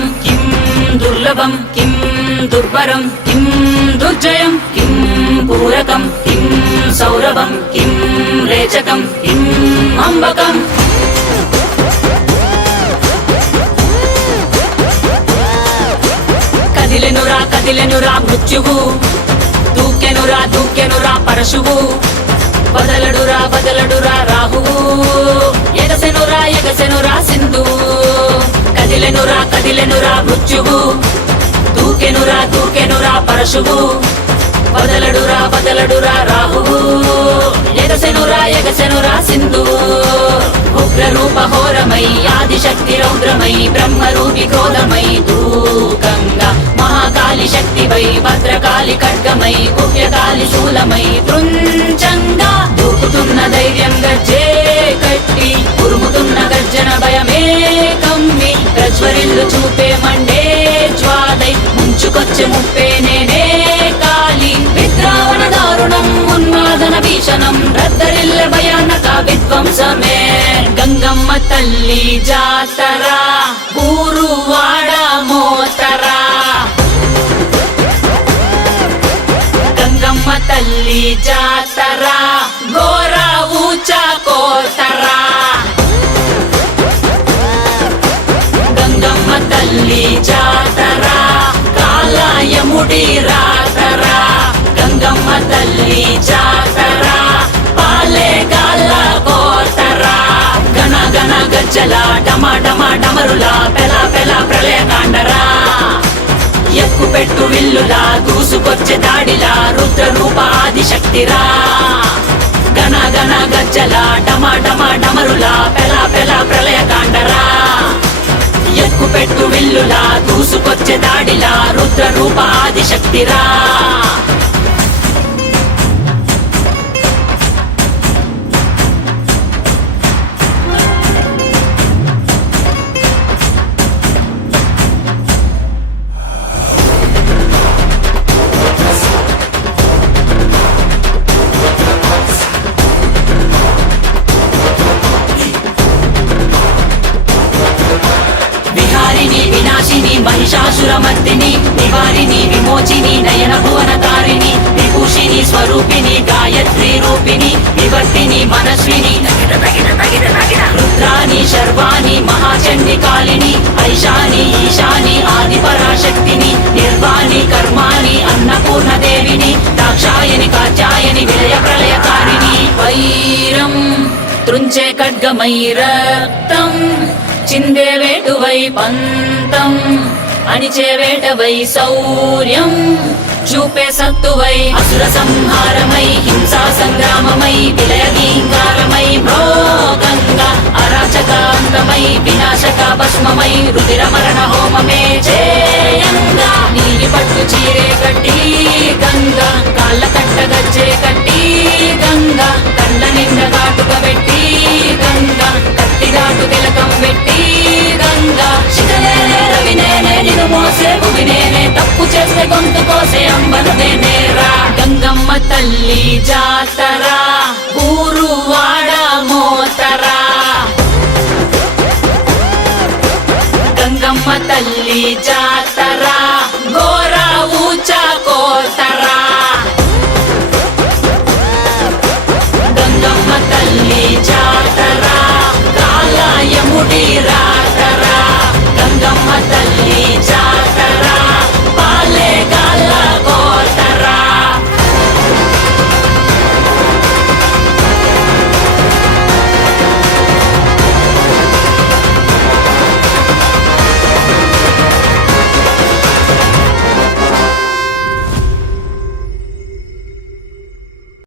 దుర్లభం కిం దుర్లభం కిం దుర్వరం కిం దుర్జయం కిం పూరకం కిం సౌరభం కిం రేచకం కిం అంబకం. కదిలెనురా మృత్యువు, దూకెనురా పరశువు, వదలడురా రాహువు, ఎగసెనురా సింధువు. కదిలెనురా మృత్యువు, దూకెనురా పరశువు, వదలడురా రాహువు, ఎగసెనురా సింధువు. ఉగ్రరూప ఘోరమై ఆదిశక్తి రౌద్రమై బ్రహ్మరూపి క్రోధమై దూకంగా మహాకాళి శక్తివై భద్రకాళి ఖడ్గమై గుహ్యకాళి శూలమై తృంచంగా దూకుతున్న ధైర్యం గజ్జే కట్టి ఉరుముతున్న గర్జన భయమే కమ్మి ప్రజ్వరిల్లు చూపే మండే జ్వాలై ముంచుకొచ్చే ముప్పే నేనే కాళి. విద్రావణ దారుణం ఉన్మాదన భీషణం రద్దరిల్లె భయానక విధ్వంసమే. గంగమ్మ తల్లి జాతర ఊరువాడ మోతరా, గంగమ్మ తల్లి జాతర ఘోర ఊచ కోతరా, గంగమ్మ తల్లి జాతర కాలయముడి రాతరా, గంగమ్మ తల్లి జాతర పాలే గాల కోతరా. గణ గణ గజ్జల డమరుల పెల ప్రళయ కాండరా, ఎక్కుపెట్టు విల్లులా దూసుకొచ్చే దాడిలా రుద్ర రూప ఆదిశక్తిరా. గణ గణ గజ్జల డమరుల పెల ప్రళయ కాండరా, ఎక్కుపెట్టు విల్లులా దూసుకొచ్చే దాడిలా రుద్ర రూప ఆదిశక్తిరా. వినాశిని మహిషాసురమర్దిని నివారిణి విమోచిని నయన భువన తారిణి విభూషిణి స్వరూపిణి గాయత్రి రూపిణి వివర్తిని మనస్విని రుద్రాని శర్వాణి మహాచండి కాళిని ఐశాని ఈశాని ఆది పరాశక్తిని నిర్వాణి కర్మాణి అన్నపూర్ణ దేవిని దాక్షాయని కాత్యాయని విలయ ప్రళయకారిణి. వైరం త్రుంచే ఖడ్గమై రక్తం చిందే వేటువై పంతం అణిచే వేటవై శౌర్యం చూపే సత్తువై అసుర సంహారమై హింసా సంగ్రామమై విలయ గీంకారమై మృగంగా అరాచకాంతమై వినాశక భస్మమై రుధిర మరణ హోమమే చేయంగా. నీలి పట్టు చీరే కట్టి గంగా కాళ్ళ కట్ట గజ్జే కట్టి గంగా కళ్ళ నిండా కాటుక పెట్టి గంగా కత్తిగాటు తిలకం పెట్టి గంగా శిఖలేనే రవినేనే నిన్ను మోసే భువినేనే తప్పు చేస్తే గొంతు కోసే అంబనుదేనేరా. గంగమ్మ తల్లి జాతర ఊరువాడ మోతరా, గంగమ్మ తల్లి